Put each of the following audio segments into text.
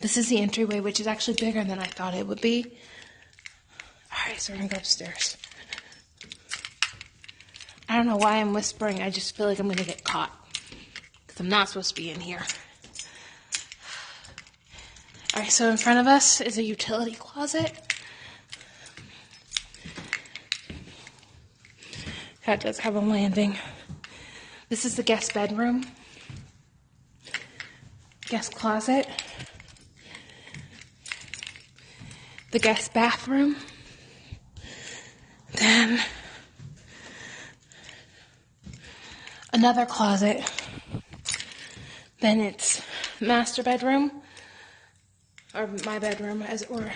This is the entryway, which is actually bigger than I thought it would be. Alright, so we're gonna go upstairs. I don't know why I'm whispering. I just feel like I'm gonna get caught. Because I'm not supposed to be in here. Alright, so in front of us is a utility closet. That does have a landing. This is the guest bedroom. Guest closet. The guest bathroom. Then another closet. Then it's master bedroom. Or my bedroom, as it were.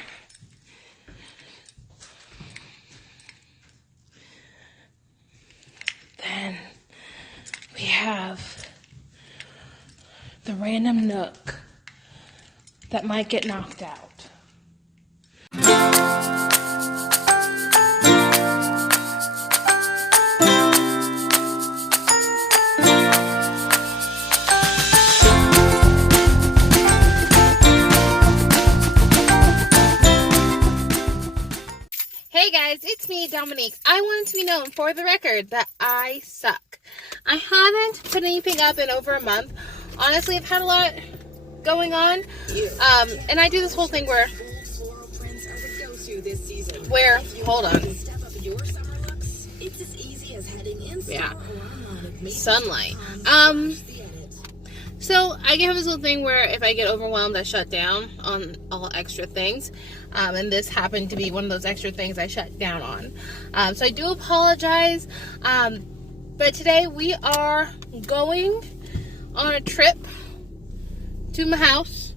Then we have the random nook that might get knocked out. Hey guys, it's me, Dominique. I wanted to be known for the record that I suck. I haven't put anything up in over a month. Honestly, I've had a lot going on. And I do this whole thing where, hold on. Yeah. Sunlight. So I have this little thing where if I get overwhelmed, I shut down on all extra things. And this happened to be one of those extra things I shut down on. So I do apologize. But today we are going on a trip to my house.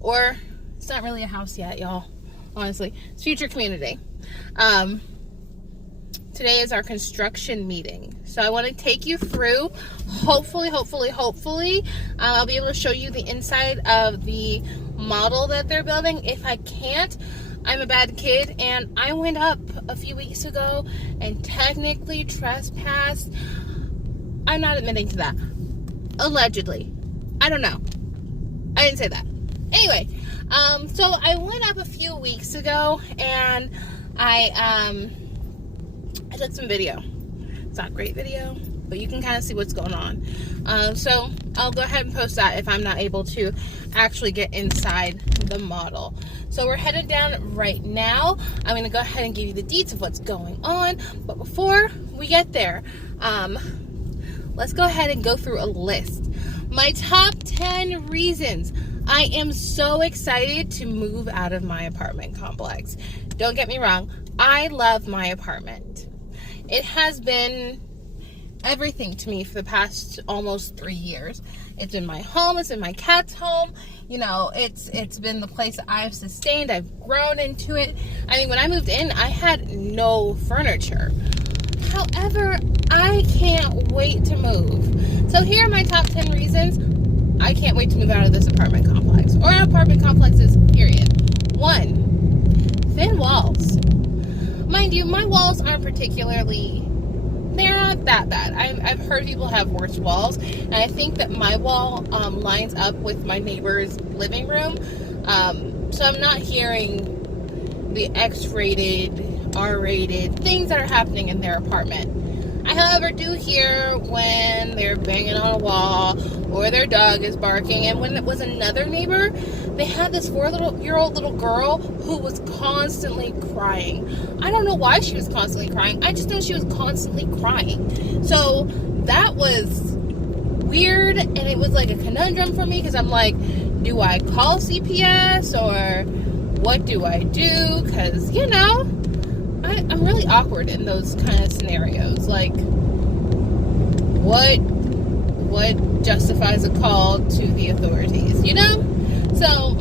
Or, it's not really a house yet, y'all. Honestly. It's future community. Today is our construction meeting. So I want to take you through, hopefully, I'll be able to show you the inside of the model that they're building. If I can't, I'm a bad kid, and I went up a few weeks ago and technically trespassed. I'm not admitting to that. Allegedly. I don't know. I didn't say that. Anyway, so I went up a few weeks ago, and I took some video. It's not great video, but you can kind of see what's going on. So I'll go ahead and post that if I'm not able to actually get inside the model. So we're headed down right now. I'm going to go ahead and give you the deets of what's going on. But before we get there, let's go ahead and go through a list. My top 10 reasons I am so excited to move out of my apartment complex. Don't get me wrong. I love my apartment. It has been everything to me for the past almost 3 years. It's been my home. It's been my cat's home. You know, it's been the place that I've sustained. I've grown into it. I mean, when I moved in, I had no furniture. However, I can't wait to move. So here are my top 10 reasons I can't wait to move out of this apartment complex. Or apartment complexes, period. 1, thin walls. Mind you, my walls aren't particularly, they're not that bad. I've heard people have worse walls, and I think that my wall lines up with my neighbor's living room. So I'm not hearing the X-rated, R-rated things that are happening in their apartment. I, however, do hear when they're banging on a wall or their dog is barking. And when it was another neighbor, they had this 4-year-old little girl who was constantly crying. I don't know why she was constantly crying. I just know she was constantly crying. So that was weird, and it was like a conundrum for me because I'm like, do I call CPS or what do I do? Because, you know, I'm really awkward in those kind of scenarios. Like, what justifies a call to the authorities, you know? So,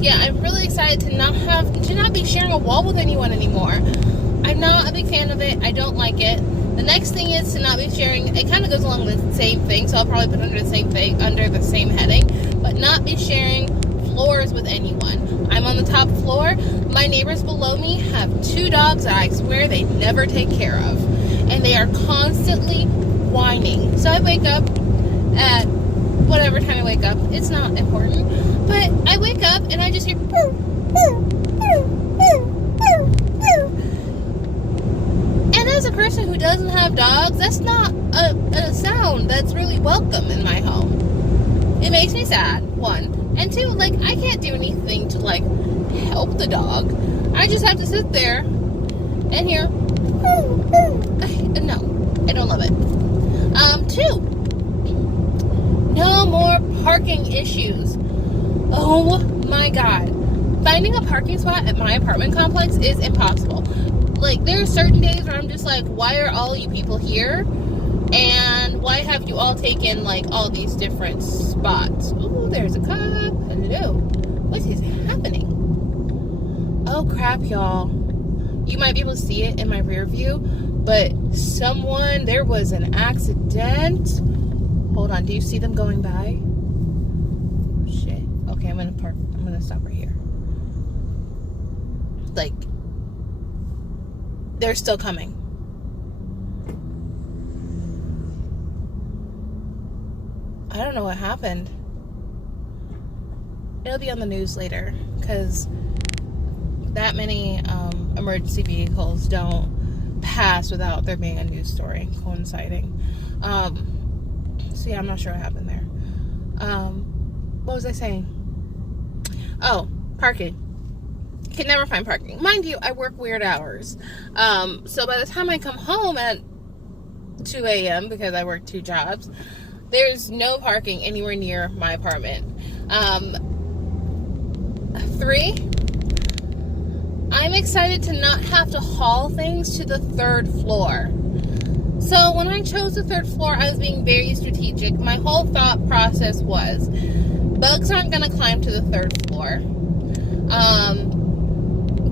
yeah, I'm really excited to not be sharing a wall with anyone anymore. I'm not a big fan of it. I don't like it. The next thing is to not be sharing, it kind of goes along the same thing, so I'll probably put it under the same thing, under the same heading, but not be sharing floors with anyone. I'm on the top floor. My neighbors below me have 2 dogs that I swear they never take care of. And they are constantly whining. So I wake up at whatever time I wake up. It's not important. But I wake up and I just hear and as a person who doesn't have dogs, that's not a sound that's really welcome in my home. It makes me sad, one. And two, like, I can't do anything to, like, help the dog. I just have to sit there and hear no, I don't love it. Two, no more parking issues. Oh my god. Finding a parking spot at my apartment complex is impossible. Like, there are certain days where I'm just like, why are all you people here? And why have you all taken, like, all these different spots? Ooh, there's a cop. Hello. What is happening? Oh, crap, y'all. You might be able to see it in my rear view, but there was an accident. Hold on, do you see them going by? Shit. Okay, I'm gonna stop right here. Like, they're still coming. I don't know what happened. It'll be on the news later, because that many emergency vehicles don't pass without there being a news story coinciding. So yeah, I'm not sure what happened there. What was I saying? Oh, parking. Can never find parking. Mind you, I work weird hours. So by the time I come home at 2 a.m., because I work 2 jobs, there's no parking anywhere near my apartment. 3, I'm excited to not have to haul things to the 3rd floor. So when I chose the 3rd floor, I was being very strategic. My whole thought process was, bugs aren't going to climb to the 3rd floor.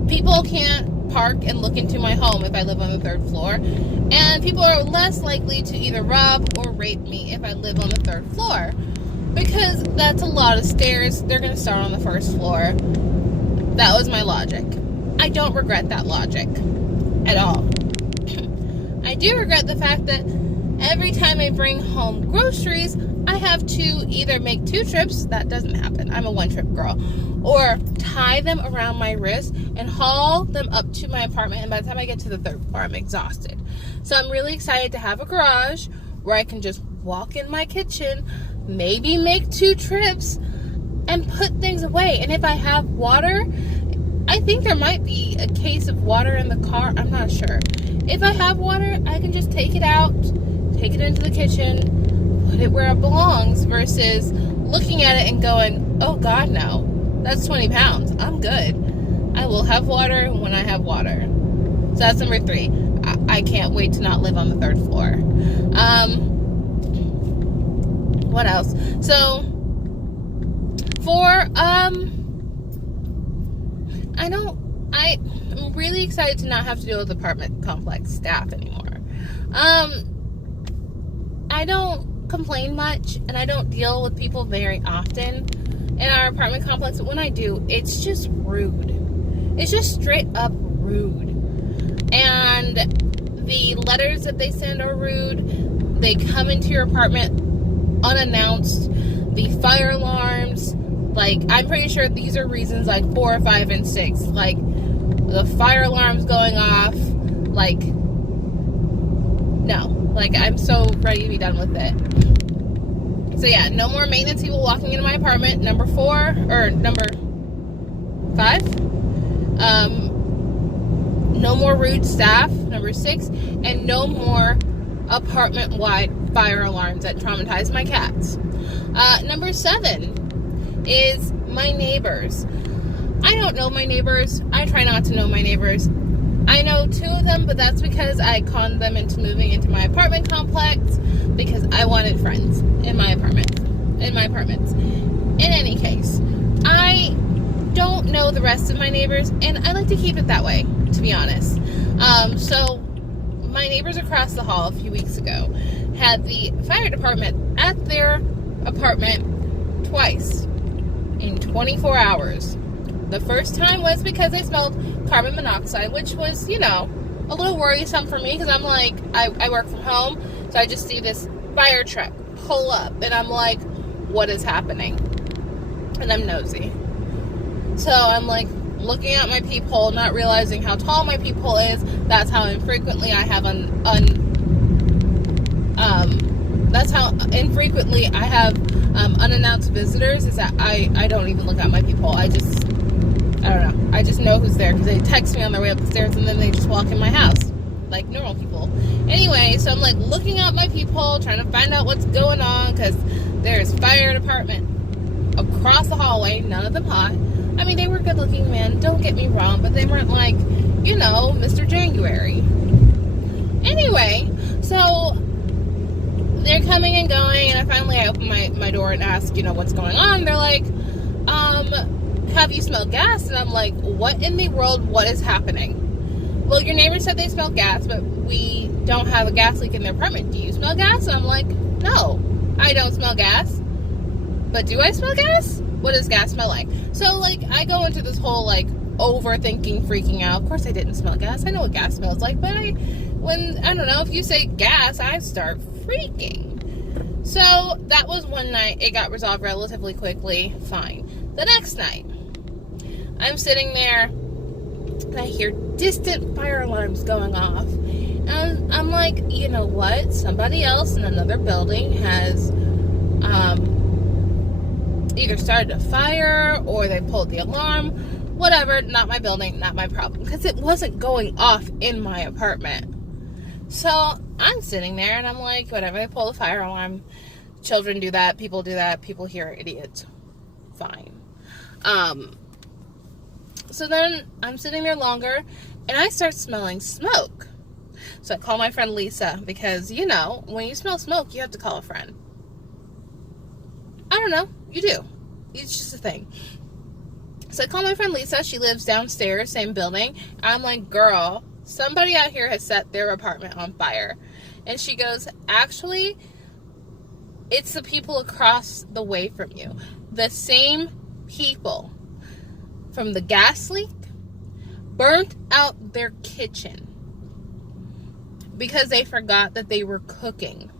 People can't park and look into my home if I live on the 3rd floor. And people are less likely to either rob or rape me if I live on the 3rd floor. Because that's a lot of stairs. They're going to start on the 1st floor. That was my logic. I don't regret that logic at all. I do regret the fact that every time I bring home groceries, I have to either make 2 trips. That doesn't happen. I'm a 1-trip girl. Or tie them around my wrist and haul them up to my apartment. And by the time I get to the 3rd floor, I'm exhausted. So I'm really excited to have a garage where I can just walk in my kitchen, maybe make 2 trips, and put things away. And if I have water, I think there might be a case of water in the car. I'm not sure. If I have water, I can just take it out, take it into the kitchen, put it where it belongs, versus looking at it and going, oh God, no. That's 20 pounds. I'm good. I will have water when I have water. So that's number 3. I can't wait to not live on the 3rd floor. What else? So, I'm really excited to not have to deal with apartment complex staff anymore. I don't complain much, and I don't deal with people very often in our apartment complex, but when I do, it's just rude. It's just straight up rude. And the letters that they send are rude. They come into your apartment unannounced. The fire alarms, like, I'm pretty sure these are reasons like 4, 5, and 6. Like, the fire alarm's going off. Like, no. Like, I'm so ready to be done with it. So yeah, no more maintenance people walking into my apartment. Number 5. No more rude staff. Number 6. And no more apartment-wide fire alarms that traumatize my cats. Number 7 is my neighbors. I don't know my neighbors. I try not to know my neighbors. I know 2 of them, but that's because I conned them into moving into my apartment complex because I wanted friends in my apartments. In any case, I don't know the rest of my neighbors, and I like to keep it that way, to be honest. So my neighbors across the hall a few weeks ago had the fire department at their apartment twice in 24 hours. The first time was because they smelled carbon monoxide, which was, a little worrisome for me, because I'm like, I work from home, so I just see this fire truck pull up, and I'm like, what is happening. And I'm nosy. So I'm like looking at my peephole, not realizing how tall my peephole is. That's how infrequently I have unannounced visitors, is that I don't even look at my peephole. I don't know. I just know who's there because they text me on their way up the stairs and then they just walk in my house like normal people. Anyway, so I'm like looking out my peephole, trying to find out what's going on because there's fire department across the hallway, none of them hot. I mean, they were good looking men, don't get me wrong, but they weren't like, you know, Mr. January. Anyway, so they're coming and going, and I open my door and ask, you know, what's going on. They're like, have you smelled gas? And I'm like, what in the world, what is happening? Well, your neighbor said they smelled gas, but we don't have a gas leak in their apartment. Do you smell gas? And I'm like, no, I don't smell gas. But do I smell gas? What does gas smell like? So, like, I go into this whole, like, overthinking, freaking out. Of course I didn't smell gas. I know what gas smells like, but I don't know, if you say gas, I start freaking. So, that was one night. It got resolved relatively quickly. Fine. The next night, I'm sitting there, and I hear distant fire alarms going off. And I'm like, you know what? Somebody else in another building has, either started a fire or they pulled the alarm, whatever. Not my building, not my problem, because it wasn't going off in my apartment. So I'm sitting there and I'm like, whatever, they pull the fire alarm, children do that, people here are idiots, fine. So then I'm sitting there longer and I start smelling smoke. So I call my friend Lisa, because, you know, when you smell smoke, you have to call a friend. I don't know. You do. It's just a thing. So I call my friend Lisa. She lives downstairs, same building. I'm like, girl, somebody out here has set their apartment on fire. And she goes, actually, it's the people across the way from you. The same people from the gas leak burnt out their kitchen because they forgot that they were cooking.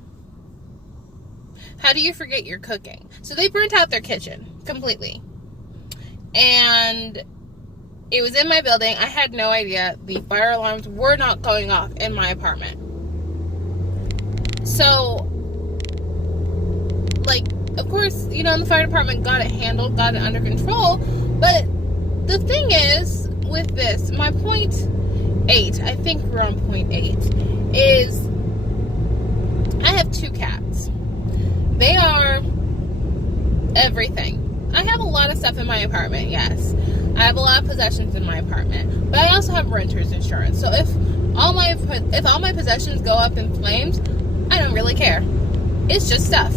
How do you forget you're cooking? So they burnt out their kitchen completely. And it was in my building. I had no idea. The fire alarms were not going off in my apartment. So, like, of course, you know, the fire department got it handled, got it under control. But the thing is, with this, my point 8, I think we're on point 8, is I have 2 cats. They are everything. I have a lot of stuff in my apartment, yes. I have a lot of possessions in my apartment. But I also have renter's insurance. So if all my possessions go up in flames, I don't really care. It's just stuff.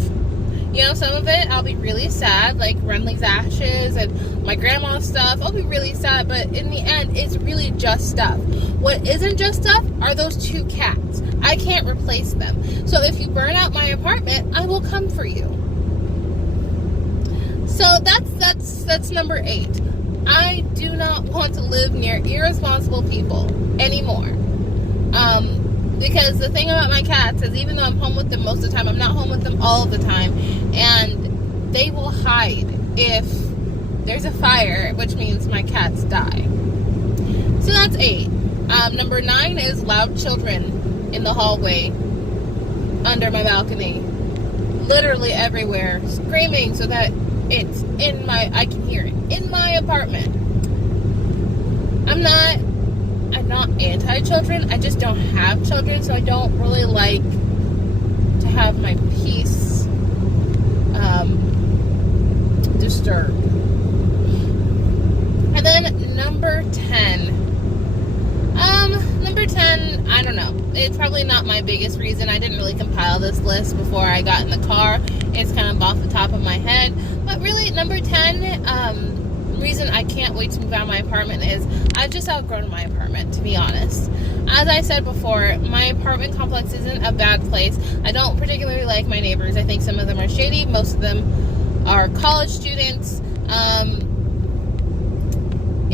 You know, some of it I'll be really sad, like Renly's ashes and my grandma's stuff. I'll be really sad, but in the end, it's really just stuff. What isn't just stuff are those 2 cats. I can't replace them. So if you burn out my apartment, I will come for you. So that's number 8. I do not want to live near irresponsible people anymore. Because the thing about my cats is, even though I'm home with them most of the time, I'm not home with them all of the time. And they will hide if there's a fire, which means my cats die. So that's 8. Number 9 is loud children in the hallway under my balcony. Literally everywhere, screaming so that I can hear it in my apartment. I'm not anti-children. I just don't have children, so I don't really like to have my peace disturbed. And then number 10. Number 10, I don't know. It's probably not my biggest reason. I didn't really compile this list before I got in the car. It's kind of off the top of my head. But really, number 10, reason I can't wait to move out of my apartment is I've just outgrown my apartment, to be honest. As I said before, my apartment complex isn't a bad place. I don't particularly like my neighbors. I think some of them are shady. Most of them are college students.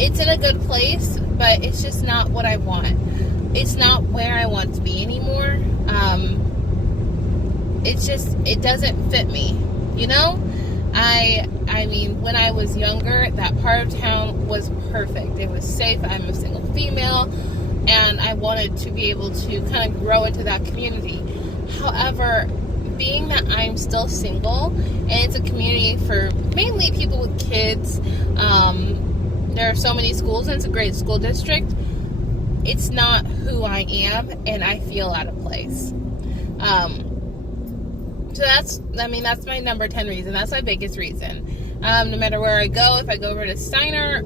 It's in a good place, but it's just not what I want. It's not where I want to be anymore. It doesn't fit me, you know? I mean, when I was younger, that part of town was perfect. It was safe. I'm a single female, and I wanted to be able to kind of grow into that community. However, being that I'm still single, and it's a community for mainly people with kids, there are so many schools, and it's a great school district. It's not who I am, and I feel out of place. So that's my number 10 reason. That's my biggest reason. No matter where I go, if I go over to Steiner,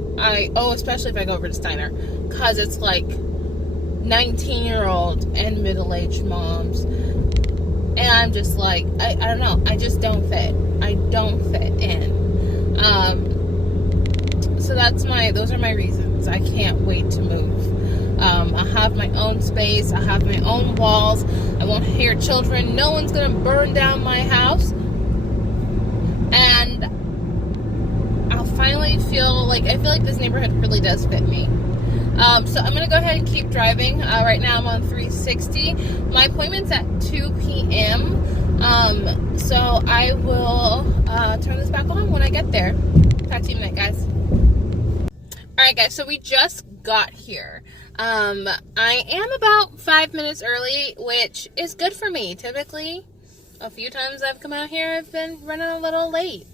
especially if I go over to Steiner, because it's like 19-year-old and middle-aged moms. And I'm just like, I don't know. I just don't fit. I don't fit in. So those are my reasons. I can't wait to move. I have my own space. I have my own walls. I won't hear children. No one's going to burn down my house. And I'll finally feel like this neighborhood really does fit me. So I'm going to go ahead and keep driving. Right now I'm on 360. My appointment's at 2 p.m. So I will turn this back on when I get there. Talk to you in a minute, guys. Alright guys, so we just got here. I am about 5 minutes early, which is good for me. Typically, a few times I've come out here, I've been running a little late.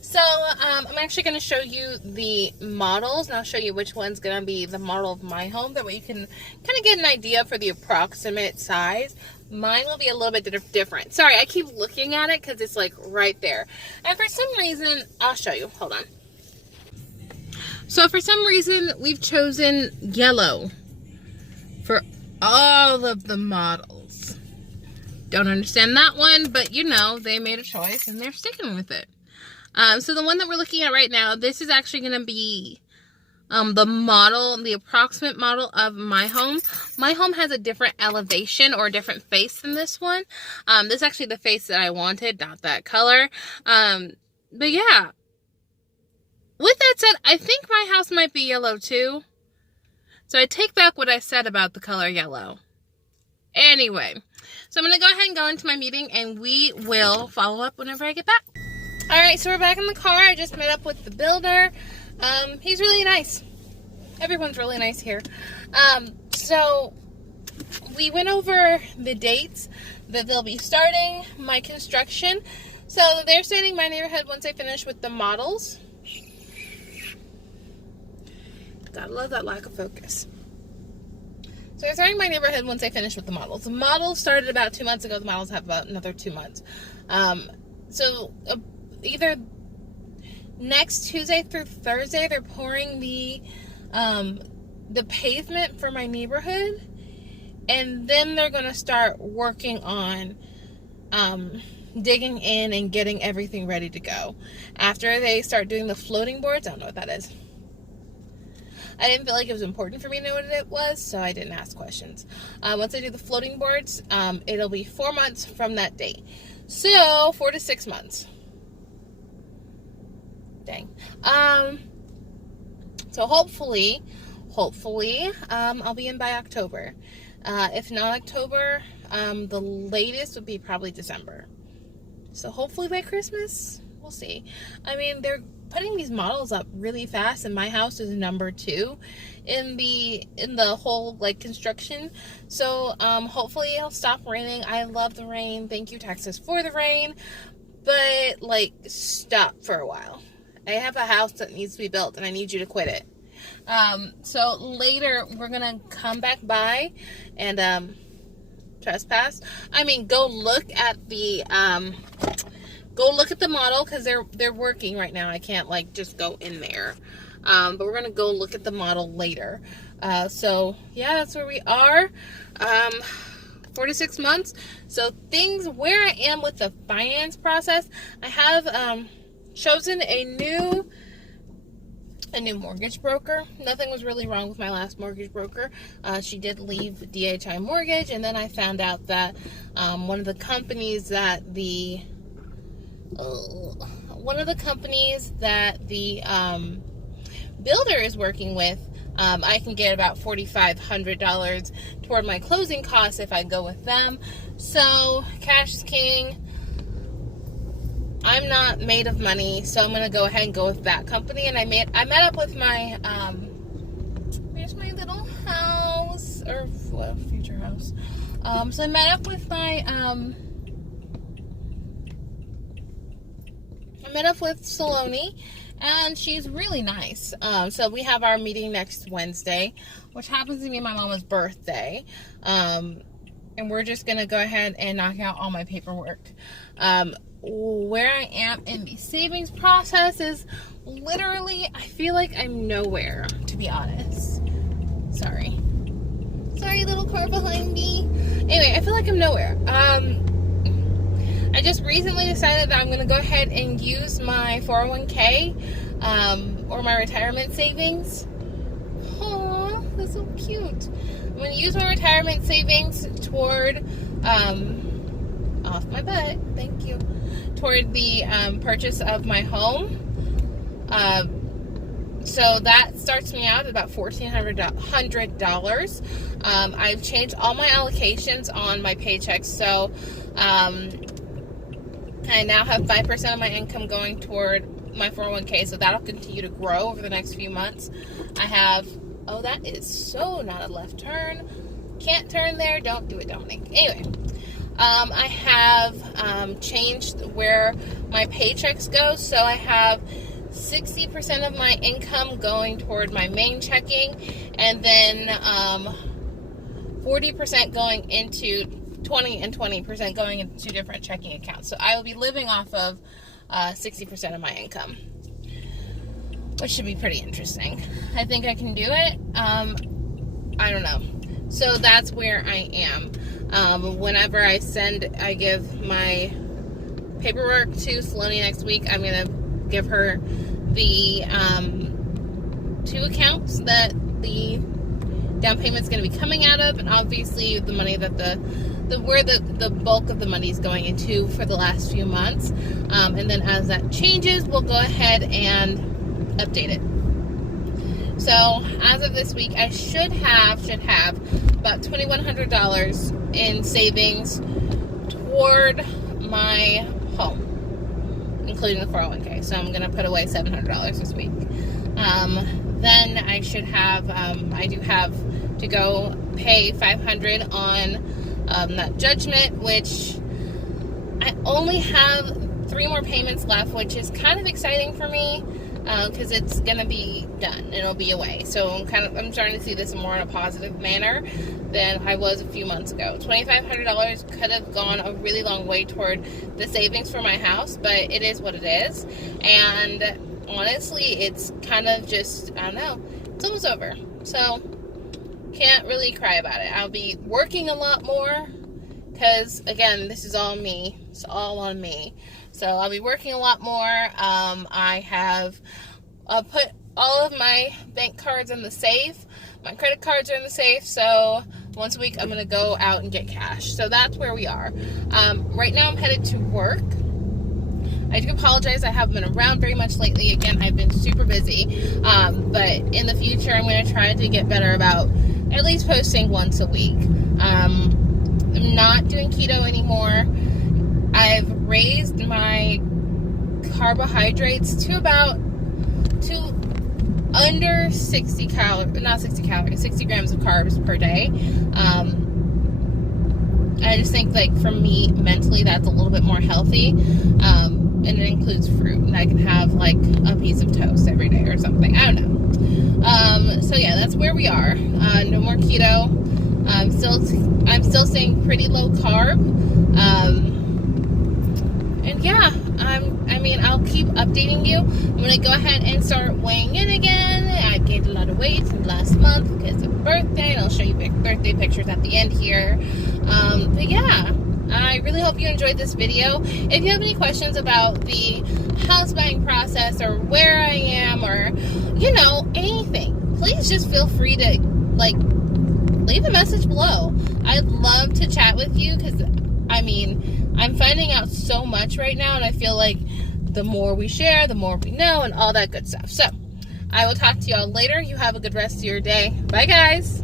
So, I'm actually going to show you the models, and I'll show you which one's going to be the model of my home. That way you can kind of get an idea for the approximate size. Mine will be a little bit different. Sorry, I keep looking at it because it's like right there. And for some reason, I'll show you. Hold on. So for some reason, we've chosen yellow for all of the models. Don't understand that one, but you know, they made a choice and they're sticking with it. So the one that we're looking at right now, this is actually going to be the approximate model of my home. My home has a different elevation or a different face than this one. This is actually the face that I wanted, not that color. But yeah. With that said, I think my house might be yellow too. So I take back what I said about the color yellow. Anyway, so I'm going to go ahead and go into my meeting and we will follow up whenever I get back. Alright, so we're back in the car. I just met up with the builder. He's really nice. Everyone's really nice here. So we went over the dates that they'll be starting my construction. So they're starting my neighborhood once I finish with the models. Gotta love that lack of focus. So they're starting my neighborhood once I finish with the models. The models started about 2 months ago. The models have about another 2 months. Either next Tuesday through Thursday, they're pouring the pavement for my neighborhood. And then they're going to start working on digging in and getting everything ready to go. After they start doing the floating boards, I don't know what that is. I didn't feel like it was important for me to know what it was, so I didn't ask questions. Once I do the floating boards, it'll be 4 months from that date. So, 4 to 6 months. Dang. So hopefully, I'll be in by October. If not October, the latest would be probably December. So hopefully by Christmas, we'll see. I mean, they're putting these models up really fast, and my house is number 2 in the whole like construction. So hopefully it'll stop raining. I love the rain. Thank you, Texas, for the rain. But like, stop for a while. I have a house that needs to be built, and I need you to quit it. So later we're gonna come back by and trespass. I mean, go look at the model, because they're working right now. I can't like just go in there. But we're gonna go look at the model later. So yeah, that's where we are. 4 to 6 months. So things where I am with the finance process, I have chosen a new mortgage broker. Nothing was really wrong with my last mortgage broker. She did leave DHI Mortgage, and then I found out that one of the companies that the builder is working with, I can get about $4,500 toward my closing costs if I go with them. So cash is king. I'm not made of money, so I'm gonna go ahead and go with that company. And I met up with my where's my little house, or well, future house. So I met up with my Saloni, and she's really nice. So we have our meeting next Wednesday, which happens to be my mama's birthday. And we're just gonna go ahead and knock out all my paperwork. Where I am in the savings process is literally, I feel like I'm nowhere, to be honest. Sorry, little car behind me. Anyway, I feel like I'm nowhere. I just recently decided that I'm going to go ahead and use my 401k, or my retirement savings. Aw, that's so cute. I'm going to use my retirement savings toward, off my butt, thank you, toward the purchase of my home. So that starts me out at about $1,400. I've changed all my allocations on my paychecks, so I now have 5% of my income going toward my 401k, so that'll continue to grow over the next few months. I have, oh, that is so not a left turn. Can't turn there. Don't do it, Dominic. Anyway, I have changed where my paychecks go, so I have 60% of my income going toward my main checking, and then 40% going into 20 and 20% going into different checking accounts. So I will be living off of 60% of my income, which should be pretty interesting. I think I can do it. I don't know. So that's where I am. Whenever I give my paperwork to Saloni next week, I'm going to give her the 2 accounts that the down payment's going to be coming out of, and obviously the money that where the bulk of the money is going into for the last few months. And then as that changes, we'll go ahead and update it. So as of this week, I should have about $2,100 in savings toward my home, including the 401k. So I'm going to put away $700 this week. Then I should have, I do have to go pay $500 on that judgment, which I only have 3 more payments left, which is kind of exciting for me, because it's going to be done. It'll be away. So I'm starting to see this more in a positive manner than I was a few months ago. $2,500 could have gone a really long way toward the savings for my house, but it is what it is. And honestly, it's kind of just, I don't know, it's almost over. So can't really cry about it. I'll be working a lot more because, again, this is all me. It's all on me. So I'll be working a lot more. I'll put all of my bank cards in the safe. My credit cards are in the safe. So once a week, I'm going to go out and get cash. So that's where we are. Right now, I'm headed to work. I do apologize. I haven't been around very much lately. Again, I've been super busy. But in the future, I'm going to try to get better about at least posting once a week. I'm not doing keto anymore. I've raised my carbohydrates to under 60 grams of carbs per day. I just think, like, for me, mentally, that's a little bit more healthy. And it includes fruit. And I can have, like, a piece of toast every day or something. I don't know. So yeah, that's where we are. No more keto. I'm still staying pretty low carb. And yeah, I'll keep updating you. I'm going to go ahead and start weighing in again. I gained a lot of weight in the last month because of birthday, and I'll show you birthday pictures at the end here. But yeah, I really hope you enjoyed this video. If you have any questions about the house buying process, or where I am, or, anything, please just feel free to, leave a message below. I'd love to chat with you because, I'm finding out so much right now, and I feel like the more we share, the more we know, and all that good stuff. So, I will talk to y'all later. You have a good rest of your day. Bye, guys.